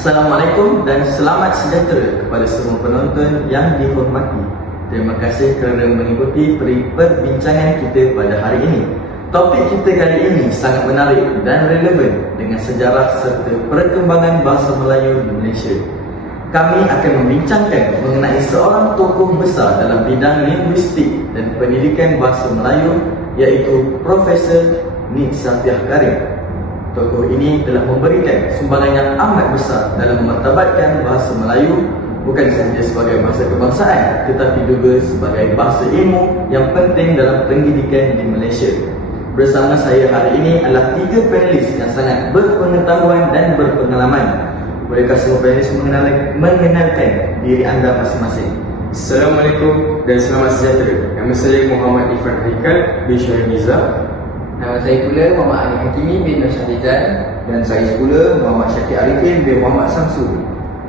Assalamualaikum dan selamat sejahtera kepada semua penonton yang dihormati. Terima kasih kerana mengikuti perbincangan kita pada hari ini. Topik kita kali ini sangat menarik dan relevan dengan sejarah serta perkembangan bahasa Melayu di Malaysia. Kami akan membincangkan mengenai seorang tokoh besar dalam bidang linguistik dan pendidikan bahasa Melayu, iaitu Profesor Nik Safiah Karim. Tokoh ini telah memberikan sumbangan yang amat besar dalam memartabatkan bahasa Melayu bukan sahaja sebagai bahasa kebangsaan tetapi juga sebagai bahasa ilmu yang penting dalam pendidikan di Malaysia. Bersama saya hari ini adalah 3 panelis yang sangat berpengetahuan dan berpengalaman. Bolehkah semua panelis mengenalkan diri anda masing-masing? Assalamualaikum dan selamat sejahtera. Nama saya Muhammad Ifan Haikal bin Syahir Miza. Nama saya pula Muhammad Ali Hakimi bin Nur Syahrizal. Dan saya pula Muhammad Syakir Arifin bin Muhammad Samsul.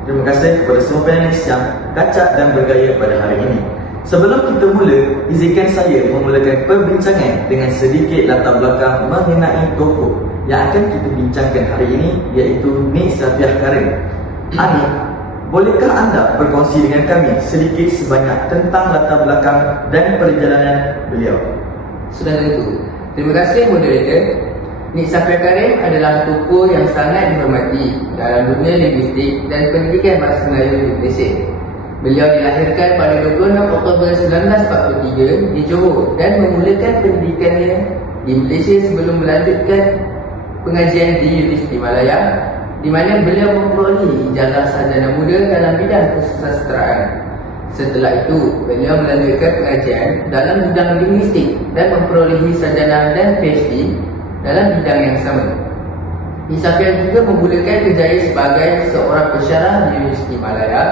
Terima kasih kepada semua panelis yang kacak dan bergaya pada hari ini. Sebelum kita mula, izinkan saya memulakan perbincangan dengan sedikit latar belakang mengenai tokoh yang akan kita bincangkan hari ini, iaitu Nik Safiah Karim. Ani, bolehkah anda berkongsi dengan kami sedikit sebanyak tentang latar belakang dan perjalanan beliau? Sudah tentu. Terima kasih moderator. Nik Safiah Karim adalah tokoh yang sangat dihormati dalam dunia linguistik dan pendidikan bahasa Melayu di Malaysia. Beliau dilahirkan pada 26 Oktober 1943 di Johor dan memulakan pendidikannya di Malaysia sebelum melanjutkan pengajian di Universiti Malaya, di mana beliau memperoleh ijazah sarjana muda dalam bidang kesusastraan. Setelah itu, beliau melanjutkan pengajian dalam bidang linguistik dan memperolehi sarjana dan PhD dalam bidang yang sama. Nik Safiah juga memulakan kerjaya sebagai seorang pensyarah di Universiti Malaya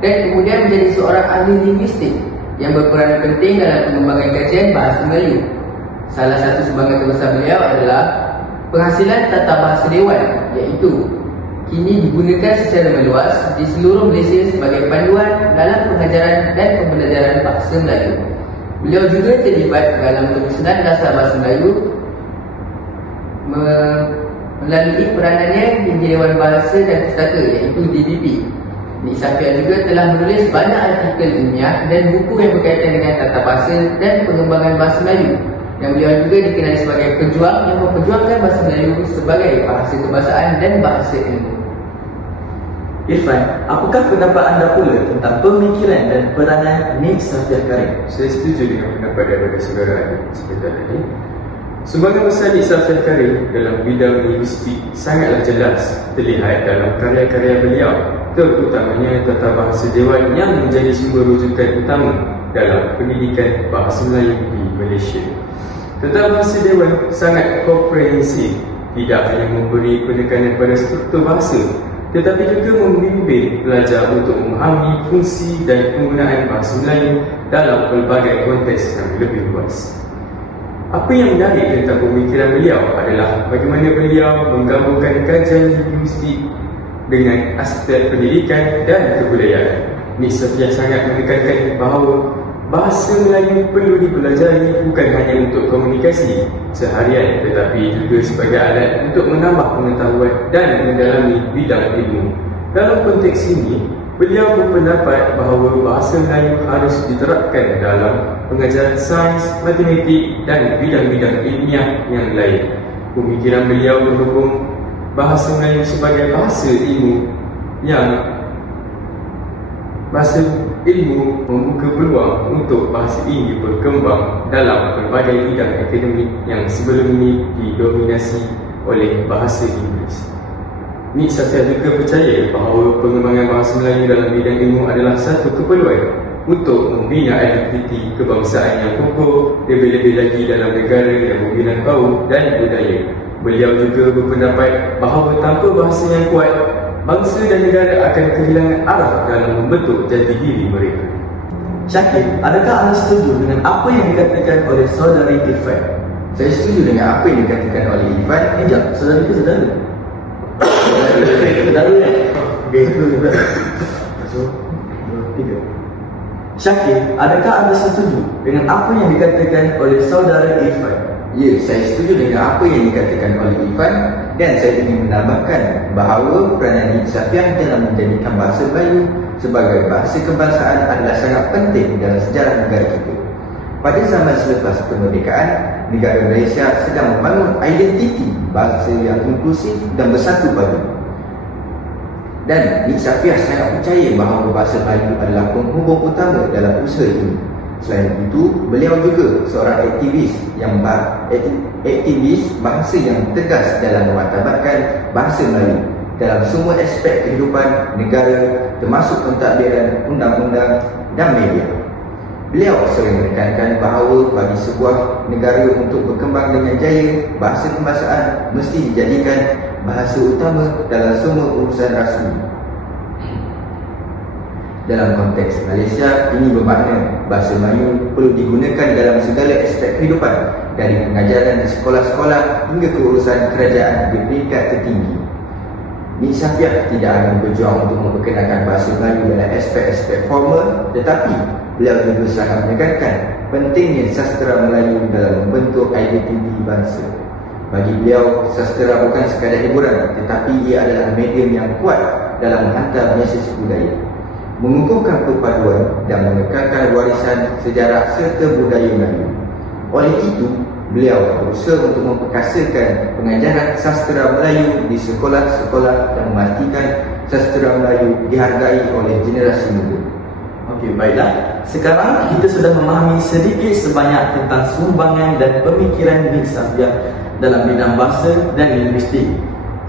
dan kemudian menjadi seorang ahli linguistik yang berperan penting dalam pengembangan kajian bahasa Melayu. Salah satu sumbangan terbesar beliau adalah penghasilan tata bahasa dewan, iaitu kini digunakan secara meluas di seluruh Malaysia sebagai panduan dalam pengajaran dan pembelajaran bahasa Melayu. Beliau juga terlibat dalam penyusunan dasar bahasa Melayu melalui peranannya di Dewan Bahasa dan Pustaka, iaitu DBP. Nik Safiah juga telah menulis banyak artikel ilmiah dan buku yang berkaitan dengan tata bahasa dan pengembangan bahasa Melayu. Dan beliau juga dikenali sebagai pejuang yang memperjuangkan bahasa Melayu sebagai bahasa kebangsaan dan bahasa ilmu. Irfan, apakah pendapat anda pula tentang pemikiran dan peranan Nik Safiah Karim? Saya setuju dengan pendapat daripada saudara Adi sebentar tadi. Sumbangan besar Nik Safiah Karim dalam bidang linguistik sangatlah jelas terlihat dalam karya-karya beliau, terutamanya tata bahasa dewan yang menjadi sumber rujukan utama dalam pendidikan bahasa Melayu di Malaysia. Tata bahasa dewan sangat komprehensif, tidak hanya memberi penekanan pada struktur bahasa tetapi juga membimbing pelajar untuk memahami fungsi dan penggunaan bahasa Melayu dalam pelbagai konteks yang lebih luas. Apa yang menarik tentang pemikiran beliau adalah bagaimana beliau menggabungkan kajian linguistik dengan aspek pendidikan dan kebudayaan. Nik Safiah sangat menekankan bahawa bahasa Melayu perlu dipelajari bukan hanya untuk komunikasi seharian tetapi juga sebagai alat untuk menambah pengetahuan dan mendalami bidang ilmu. Dalam konteks ini, beliau berpendapat bahawa bahasa Melayu harus diterapkan dalam pengajaran sains, matematik dan bidang-bidang ilmiah yang lain. Pemikiran beliau berhubung bahasa Melayu sebagai bahasa ilmu membuka peluang untuk bahasa ini berkembang dalam pelbagai bidang akademik yang sebelum ini didominasi oleh bahasa Inggeris. Nik Safiah juga percaya bahawa pengembangan bahasa Melayu dalam bidang ilmu adalah satu keperluan untuk membina identiti kebangsaan yang kokoh, lebih-lebih lagi dalam negara yang membina kaum dan budaya. Beliau juga berpendapat bahawa tanpa bahasa yang kuat, bangsa dan negara akan kehilangan arah dalam membentuk jati diri mereka. Syakir, adakah anda setuju dengan apa yang dikatakan oleh saudari Irfan? Saya setuju dengan apa yang dikatakan oleh Irfan. Sekejap, saudari ke saudara? Saudara ya? Okay, itu juga. So, 3. Syakir, adakah anda setuju dengan apa yang dikatakan oleh saudara Irfan? Ya, saya setuju dengan apa yang dikatakan oleh Irfan dan saya ingin menambahkan bahawa peranan Nik Safian dalam menjadikan bahasa Melayu sebagai bahasa kebangsaan adalah sangat penting dalam sejarah negara kita. Pada zaman selepas kemerdekaan, negara Malaysia sedang membangun identiti bahasa yang inklusif dan bersatu padu. Dan Nik Safian sangat percaya bahawa bahasa Melayu adalah penghubung utama dalam usaha ini. Selain itu, beliau juga seorang aktivis bahasa yang tegas dalam memartabatkan bahasa Melayu dalam semua aspek kehidupan negara, termasuk pentadbiran undang-undang dan media. Beliau sering menekankan bahawa bagi sebuah negara untuk berkembang dengan jaya, bahasa kebangsaan mesti dijadikan bahasa utama dalam semua urusan rasmi. Dalam konteks Malaysia, ini bermakna bahasa Melayu perlu digunakan dalam segala aspek kehidupan, dari pengajaran di sekolah-sekolah hingga ke urusan kerajaan di peringkat tertinggi. Nik Safian tidak hanya berjuang untuk memperkenalkan bahasa Melayu dalam aspek-aspek formal, tetapi beliau juga sangat menekankan pentingnya sastera Melayu dalam membentuk identiti bangsa. Bagi beliau, sastera bukan sekadar hiburan, tetapi ia adalah medium yang kuat dalam menghantar mesej budaya, mengukuhkan perpaduan dan mengekalkan warisan sejarah serta budaya Melayu. Oleh itu, beliau berusaha untuk memperkasakan pengajaran sastera Melayu di sekolah-sekolah dan memastikan sastera Melayu dihargai oleh generasi muda. Okey, baiklah. Sekarang kita sudah memahami sedikit sebanyak tentang sumbangan dan pemikiran Nik Safian dalam bidang bahasa dan linguistik.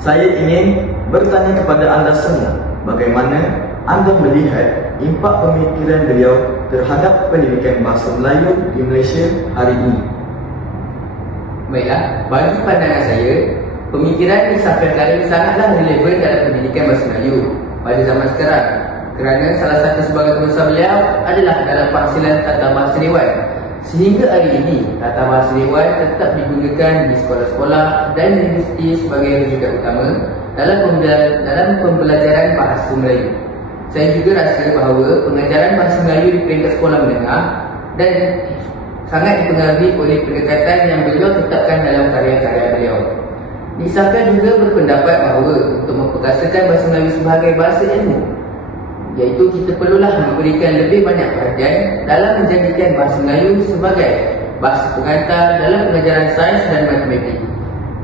Saya ingin bertanya kepada anda semua, bagaimana anda melihat impak pemikiran beliau terhadap pendidikan bahasa Melayu di Malaysia hari ini? Baiklah, bagi pandangan saya, pemikiran Nik Safian Karim sangatlah relevan dalam pendidikan bahasa Melayu pada zaman sekarang, kerana salah satu sebagai terbesar beliau adalah dalam penghasilan tata bahasa Dewan. Sehingga hari ini, tata bahasa Dewan tetap digunakan di sekolah-sekolah dan universiti sebagai rujukan utama dalam pembelajaran bahasa Melayu. Saya juga rasa bahawa pengajaran bahasa Melayu di peringkat sekolah menengah dan sangat dipengaruhi oleh pendekatan yang beliau tetapkan dalam karya-karya beliau. Nik Safian juga berpendapat bahawa untuk memperkasakan bahasa Melayu sebagai bahasa ilmu, iaitu kita perlulah memberikan lebih banyak perhatian dalam menjadikan bahasa Melayu sebagai bahasa pengantar dalam pengajaran sains dan matematik.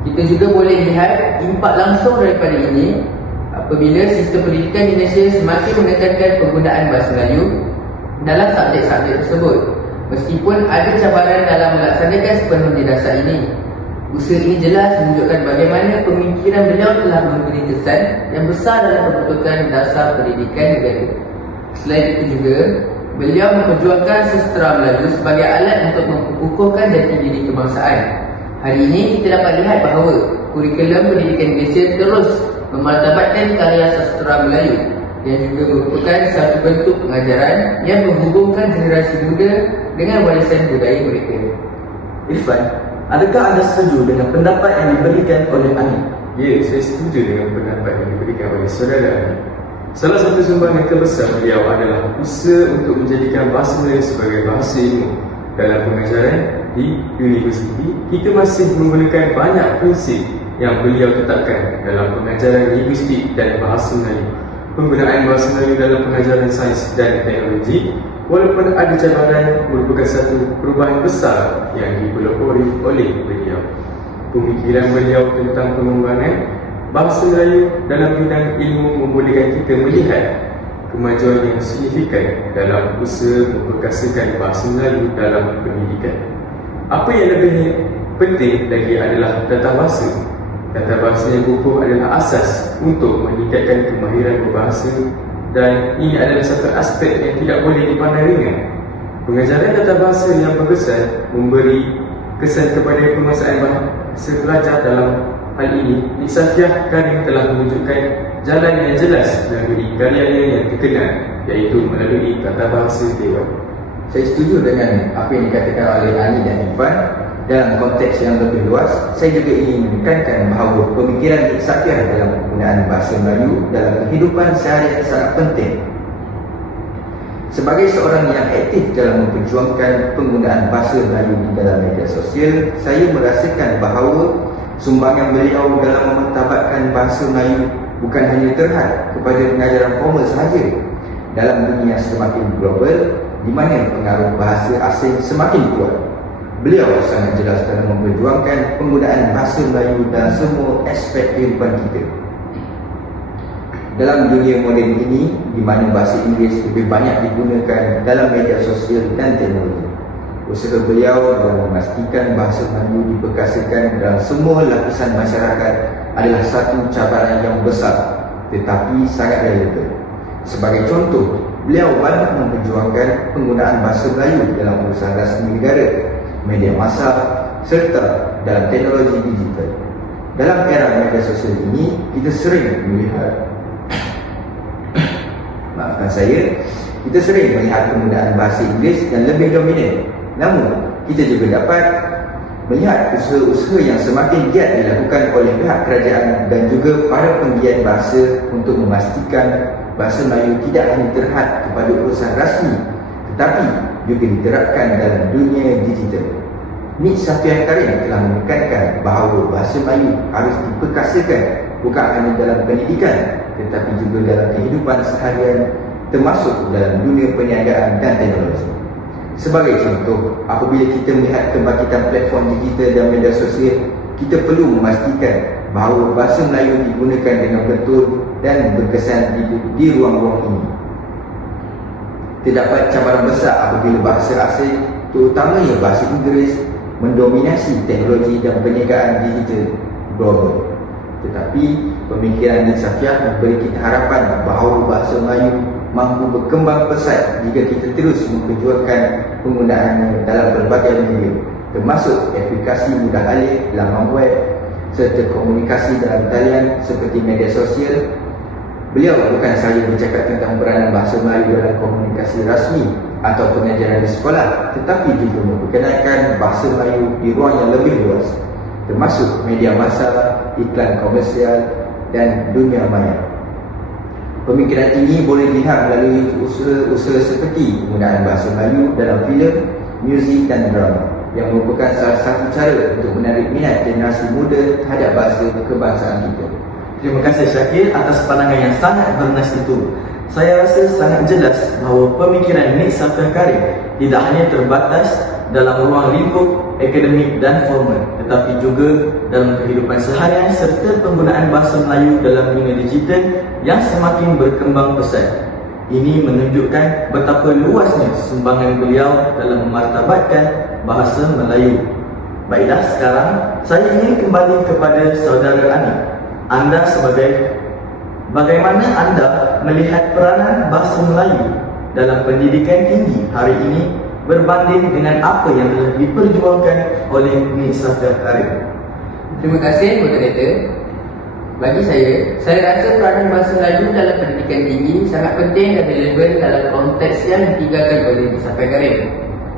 Kita juga boleh lihat impak langsung daripada ini apabila sistem pendidikan di Malaysia semakin menekankan penggunaan bahasa Melayu dalam subjek-subjek tersebut. Meskipun ada cabaran dalam melaksanakan sepenuhnya dasar ini, usaha ini jelas menunjukkan bagaimana pemikiran beliau telah memberi kesan yang besar dalam pembentukan dasar pendidikan negara. Selain itu juga, beliau memperjuangkan sastera Melayu sebagai alat untuk mengukuhkan jati diri kebangsaan. Hari ini kita dapat lihat bahawa kurikulum pendidikan Malaysia terus memartabatkan karya sastera Melayu yang juga merupakan satu bentuk pengajaran yang menghubungkan generasi muda dengan warisan budaya mereka. Irfan, adakah anda setuju dengan pendapat yang diberikan oleh Ani? Ya, saya setuju dengan pendapat yang diberikan oleh saudara Ani. Salah satu sumbangan terbesar beliau adalah usaha untuk menjadikan bahasa Melayu sebagai bahasa ilmu. Dalam pengajaran di universiti, kita masih menggunakan banyak prinsip yang beliau tetapkan dalam pengajaran linguistik dan bahasa Melayu. Penggunaan bahasa Melayu dalam pengajaran sains dan teknologi, walaupun ada cabaran, merupakan satu perubahan besar yang dipelopori oleh beliau. Pemikiran beliau tentang pengembangan bahasa Melayu dalam bidang ilmu membolehkan kita melihat kemajuan yang signifikan dalam usaha memperkasakan bahasa Melayu dalam pendidikan. Apa yang lebih penting lagi adalah tata bahasa. Tata bahasa yang kukuh adalah asas untuk meningkatkan kemahiran berbahasa, dan ini adalah satu aspek yang tidak boleh dipandang ringan. Pengajaran tata bahasa yang berkesan memberi kesan kepada penguasaan bahasa pelajar. Dalam hal ini, Nik Safian Karim telah menunjukkan jalan yang jelas melalui karyanya yang terkenal, iaitu melalui tata bahasa Dewan. Saya setuju dengan apa yang dikatakan oleh Ali dan Irfan. Dalam konteks yang lebih luas, saya juga ingin menekankan bahawa pemikiran Nik Safian dalam penggunaan bahasa Melayu dalam kehidupan sehari sangat penting. Sebagai seorang yang aktif dalam memperjuangkan penggunaan bahasa Melayu di dalam media sosial, saya merasakan bahawa sumbangan beliau dalam memartabatkan bahasa Melayu bukan hanya terhad kepada pengajaran formal sahaja. Dalam dunia semakin global, di mana pengaruh bahasa asing semakin kuat, beliau sangat jelas dalam memperjuangkan penggunaan bahasa Melayu dalam semua aspek kehidupan kita. Dalam dunia moden ini, di mana bahasa Inggeris lebih banyak digunakan dalam media sosial dan teknologi, usaha beliau dalam memastikan bahasa Melayu diperkasakan dalam semua lapisan masyarakat adalah satu cabaran yang besar tetapi sangat relevan. Sebagai contoh, beliau banyak memperjuangkan penggunaan bahasa Melayu dalam urusan rasmi negara, media massa serta dalam teknologi digital. Dalam era media sosial ini, kita sering melihat kita sering melihat penggunaan bahasa Inggeris yang lebih dominan. Namun, kita juga dapat melihat usaha-usaha yang semakin giat dilakukan oleh pihak kerajaan dan juga para penggiat bahasa untuk memastikan bahasa Melayu tidak hanya terhad kepada urusan rasmi tetapi juga diterapkan dalam dunia digital. Nik Safia Karim telah menekankan bahawa bahasa Melayu harus diperkasakan bukan hanya dalam pendidikan tetapi juga dalam kehidupan seharian, termasuk dalam dunia perniagaan dan teknologi. Sebagai contoh, apabila kita melihat kebangkitan platform digital dan media sosial, kita perlu memastikan bahawa bahasa Melayu digunakan dengan betul dan berkesan di ruang-ruang ini. Terdapat cabaran besar apabila bahasa asing, terutamanya bahasa Inggeris, mendominasi teknologi dan perniagaan digital global. Tetapi pemikiran Nik Safia memberi kita harapan bahawa bahasa Melayu mampu berkembang pesat jika kita terus memperjuangkan penggunaannya dalam pelbagai media, termasuk aplikasi mudah alih, laman web serta komunikasi dalam talian seperti media sosial. Beliau bukan sahaja bercakap tentang peranan bahasa Melayu dalam komunikasi rasmi atau pengajaran di sekolah, tetapi juga memperkenalkan bahasa Melayu di ruang yang lebih luas, termasuk media massa, iklan komersial dan dunia maya. Pemikiran ini boleh dilihat melalui usaha-usaha seperti penggunaan bahasa Melayu dalam filem, muzik dan drama, yang merupakan salah satu cara untuk menarik minat generasi muda terhadap bahasa kebangsaan kita. Terima kasih Syakir atas pandangan yang sangat bernas itu. Saya rasa sangat jelas bahawa pemikiran Nik Safia Karim tidak hanya terbatas dalam ruang lingkup akademik dan formal, tetapi juga dalam kehidupan seharian serta penggunaan bahasa Melayu dalam dunia digital yang semakin berkembang pesat. Ini menunjukkan betapa luasnya sumbangan beliau dalam memartabatkan bahasa Melayu. Baiklah, sekarang saya ingin kembali kepada saudara Ani. Bagaimana anda melihat peranan bahasa Melayu dalam pendidikan tinggi hari ini berbanding dengan apa yang telah diperjuangkan oleh Nik Safia Karim? Terima kasih moderator. Bagi saya rasa peranan bahasa Melayu dalam pendidikan tinggi sangat penting dan relevan dalam konteks yang ditinggalkan oleh Nik Safia Karim.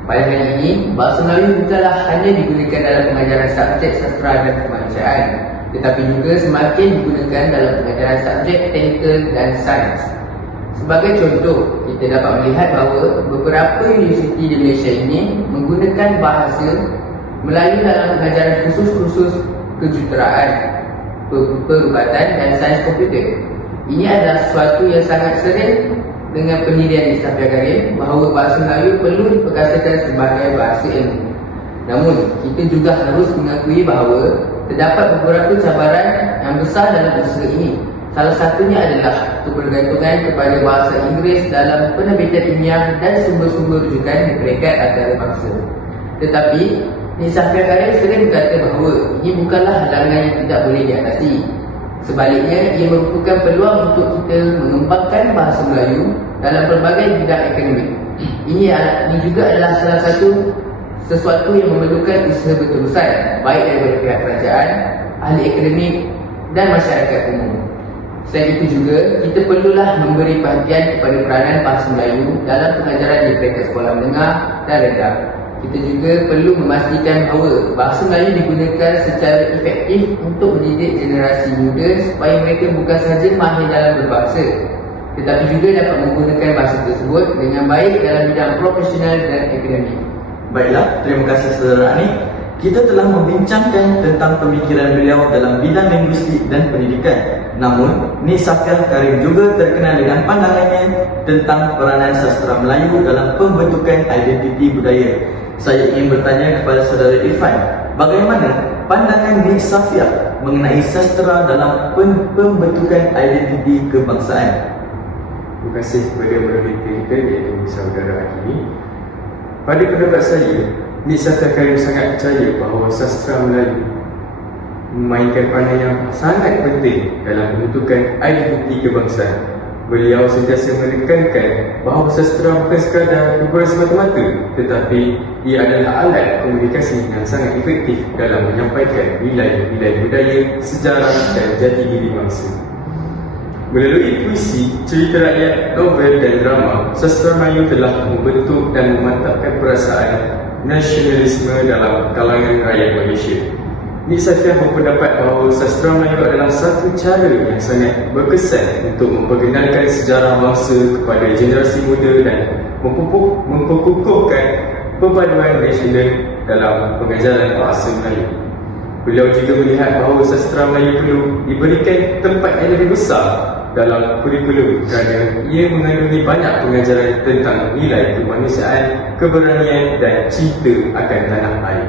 Pada hari ini, bahasa Melayu bukanlah hanya digunakan dalam pengajaran subjek sastra dan kemanusiaan, tetapi juga semakin digunakan dalam pengajaran subjek teknikal dan sains. Sebagai contoh, kita dapat melihat bahawa beberapa universiti di Malaysia ini menggunakan bahasa Melayu dalam pengajaran khusus-khusus kejuruteraan, perubatan dan sains komputer. Ini adalah sesuatu yang sangat sering dengan pendirian Nik Safia Karim bahawa bahasa Melayu perlu diperkasakan sebagai bahasa ilmu. Namun, kita juga harus mengakui bahawa terdapat beberapa cabaran yang besar dalam usaha ini. Salah satunya adalah kebergantungan kepada bahasa Inggeris dalam penerbitan ilmiah dan sumber-sumber rujukan di peringkat antarabangsa. Tetapi, Nik Safia Karim sering berkata bahawa ini bukanlah halangan yang tidak boleh diatasi. Sebaliknya, ia merupakan peluang untuk kita mengembangkan bahasa Melayu dalam pelbagai bidang akademik. Ini juga adalah salah satu sesuatu yang memerlukan usaha berterusan, baik daripada pihak kerajaan, ahli akademik dan masyarakat umum. Selain itu juga, kita perlulah memberi perhatian kepada peranan bahasa Melayu dalam pengajaran di peringkat sekolah menengah dan rendah. Kita juga perlu memastikan bahawa bahasa Melayu digunakan secara efektif untuk mendidik generasi muda supaya mereka bukan sahaja mahir dalam berbahasa, tetapi juga dapat menggunakan bahasa tersebut dengan baik dalam bidang profesional dan akademik. Baiklah, terima kasih saudara Ani. Kita telah membincangkan tentang pemikiran beliau dalam bidang linguistik dan pendidikan. Namun, Nik Safiah Karim juga terkenal dengan pandangannya tentang peranan sastra Melayu dalam pembentukan identiti budaya. Saya ingin bertanya kepada saudara Irfan, bagaimana pandangan Nik Safiah mengenai sastra dalam pembentukan identiti kebangsaan? Terima kasih kepada moderator kita iaitu saudara Akini. Pada pendapat saya, Nik Safiah Karim sangat percaya bahawa sastra Melayu memainkan peranan yang sangat penting dalam pembentukan identiti kebangsaan. Beliau sentiasa menekankan bahawa sastra bukan sekadar hiburan semata-mata, tetapi ia adalah alat komunikasi yang sangat efektif dalam menyampaikan nilai-nilai budaya, sejarah dan jati diri bangsa. Melalui puisi, cerita rakyat, novel dan drama, sastra Melayu telah membentuk dan memantapkan perasaan nasionalisme dalam kalangan rakyat Malaysia. Nik Safiah berpendapat bahawa sastra Melayu adalah satu cara yang sangat berkesan untuk memperkenalkan sejarah bangsa kepada generasi muda dan memperkukuhkan perpaduan nasional dalam pengajaran bahasa Melayu. Beliau juga melihat bahawa sastra Melayu perlu diberikan tempat yang lebih besar dalam kurikulum kerana ia mengandungi banyak pengajaran tentang nilai kemanusiaan, keberanian dan cinta akan tanah air.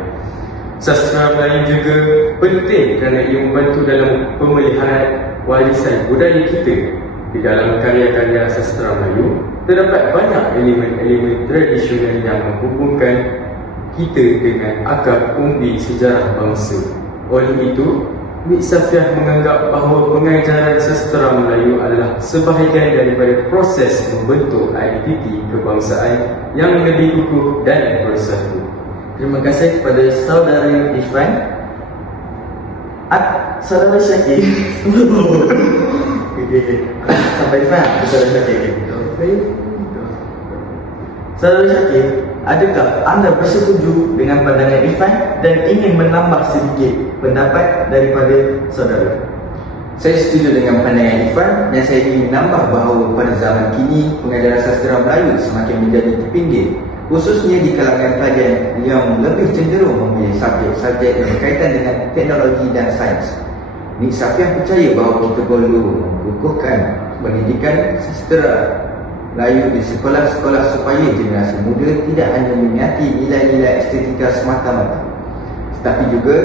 Sastra Melayu juga penting kerana ia membantu dalam pemeliharaan warisan budaya kita. Di dalam karya-karya sastra Melayu terdapat banyak elemen-elemen tradisional yang menghubungkan kita dengan akar umbi sejarah bangsa. Oleh itu, Nik Safiah menganggap bahawa pengajaran sastra Melayu adalah sebahagian daripada proses membentuk identiti kebangsaan yang lebih kukuh dan bersatu. Terima kasih kepada saudara Irfan. Saudara Syakir. Sampai Irfan, saudara Syakir. Saudara Syakir, adakah anda bersetuju dengan pandangan Irfan dan ingin menambah sedikit pendapat daripada saudara? Saya setuju dengan pandangan Irfan dan saya ingin menambah bahawa pada zaman kini pengajaran sastra Melayu semakin menjadi terpinggir, khususnya di kalangan pelajar yang lebih cenderung memilih subjek-subjek yang berkaitan dengan teknologi dan sains. Nik Safiah percaya bahawa kita perlu mengukuhkan pendidikan sastra Melayu di sekolah-sekolah supaya generasi muda tidak hanya meminati nilai-nilai estetika semata-mata, tetapi juga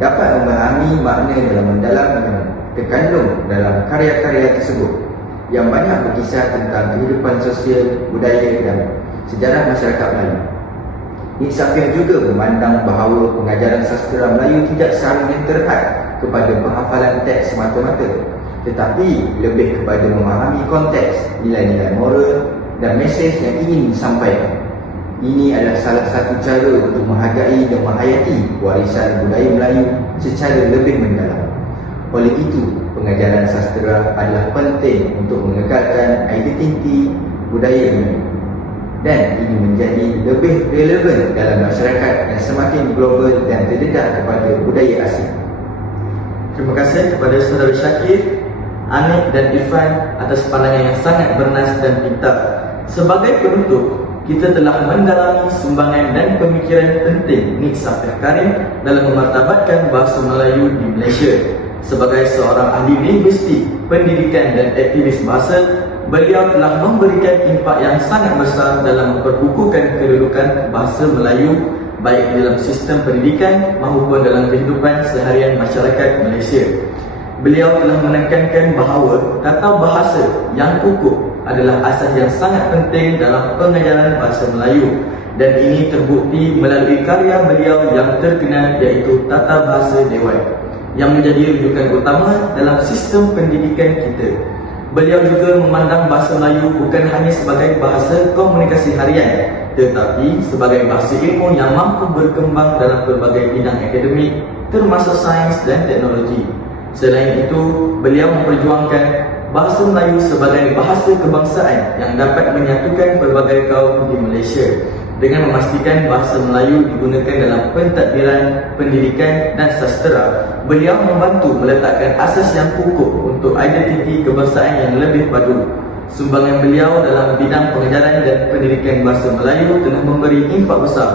dapat memahami makna dalam mendalam yang terkandung dalam karya-karya tersebut yang banyak berkisah tentang kehidupan sosial, budaya dan sejarah masyarakat Melayu. Nik Safiah juga memandang bahawa pengajaran sastra Melayu tidak seharusnya terhad kepada penghafalan teks semata-mata, tetapi lebih kepada memahami konteks, nilai-nilai moral dan mesej yang ingin disampaikan. Ini adalah salah satu cara untuk menghargai dan menghayati warisan budaya Melayu secara lebih mendalam. Oleh itu, pengajaran sastra adalah penting untuk mengekalkan identiti budaya Melayu, dan ini menjadi lebih relevan dalam masyarakat yang semakin global dan terdedah kepada budaya asing. Terima kasih kepada saudara Syakir, Anik dan Irfan atas pandangan yang sangat bernas dan pintar. Sebagai penutup, kita telah mendalami sumbangan dan pemikiran penting Nik Safiah Karim dalam memartabatkan bahasa Melayu di Malaysia. Sebagai seorang ahli linguistik, pendidikan dan aktivis bahasa, beliau telah memberikan impak yang sangat besar dalam memperkukuhkan kedudukan bahasa Melayu baik dalam sistem pendidikan maupun dalam kehidupan seharian masyarakat Malaysia. Beliau telah menekankan bahawa tata bahasa yang kukuh adalah asas yang sangat penting dalam pengajaran bahasa Melayu, dan ini terbukti melalui karya beliau yang terkenal iaitu Tata Bahasa Dewan yang menjadi rujukan utama dalam sistem pendidikan kita. Beliau juga memandang bahasa Melayu bukan hanya sebagai bahasa komunikasi harian, tetapi sebagai bahasa ilmu yang mampu berkembang dalam pelbagai bidang akademik termasuk sains dan teknologi. Selain itu, beliau memperjuangkan bahasa Melayu sebagai bahasa kebangsaan yang dapat menyatukan pelbagai kaum di Malaysia dengan memastikan bahasa Melayu digunakan dalam pentadbiran, pendidikan dan sastera. Beliau membantu meletakkan asas yang kukuh untuk identiti kebangsaan yang lebih padu. Sumbangan beliau dalam bidang pengajaran dan pendidikan bahasa Melayu telah memberi impak besar,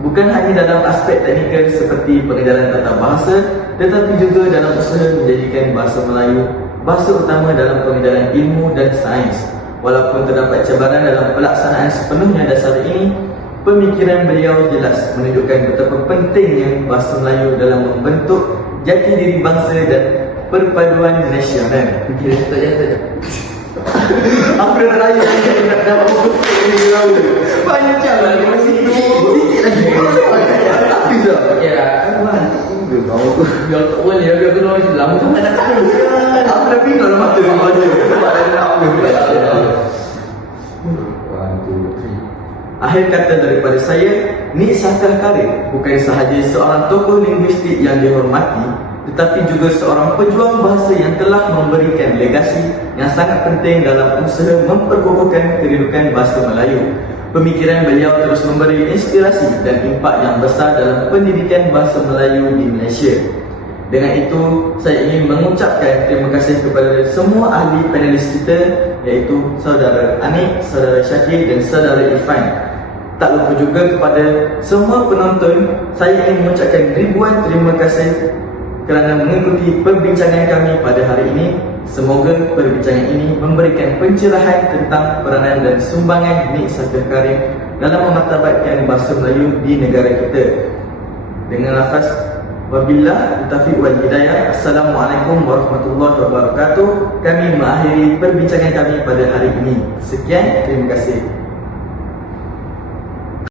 bukan hanya dalam aspek teknikal seperti pengajaran tata bahasa, tetapi juga dalam usaha menjadikan bahasa Melayu bahasa utama dalam pengajaran ilmu dan sains. Walaupun terdapat cabaran dalam pelaksanaan sepenuhnya dasar ini, pemikiran beliau jelas menunjukkan betapa pentingnya bahasa Melayu dalam membentuk jati diri bangsa dan perpaduan nasional. Kira saja. Apa dah raya ni nak dapat buku ni tahu. Banyak lah dia masih sikit lagi. Tapi dah. Okey lah. Dia tahu tu. Biar tak boleh, biar aku orang lama tu tak nak. Aku dah pindah dah mata dia baca. Sebab dah nak apa. Akhir kata daripada saya, Nik Safir Karim bukan sahaja seorang tokoh linguistik yang dihormati, tetapi juga seorang pejuang bahasa yang telah memberikan legasi yang sangat penting dalam usaha memperkokohkan kedudukan bahasa Melayu. Pemikiran beliau terus memberi inspirasi dan impak yang besar dalam pendidikan bahasa Melayu di Malaysia. Dengan itu, saya ingin mengucapkan terima kasih kepada semua ahli panelis kita, iaitu Saudara Anik, Saudara Syakir dan Saudara Irfan. Tak lupa juga kepada semua penonton, saya ingin mengucapkan ribuan terima kasih kerana mengikuti perbincangan kami pada hari ini. Semoga perbincangan ini memberikan pencerahan tentang peranan dan sumbangan Nik Safir Karim dalam memartabatkan bahasa Melayu di negara kita. Dengan lafaz wabillah taufiq wal hidayah, Assalamualaikum warahmatullahi wabarakatuh, kami mengakhiri perbincangan kami pada hari ini. Sekian, terima kasih.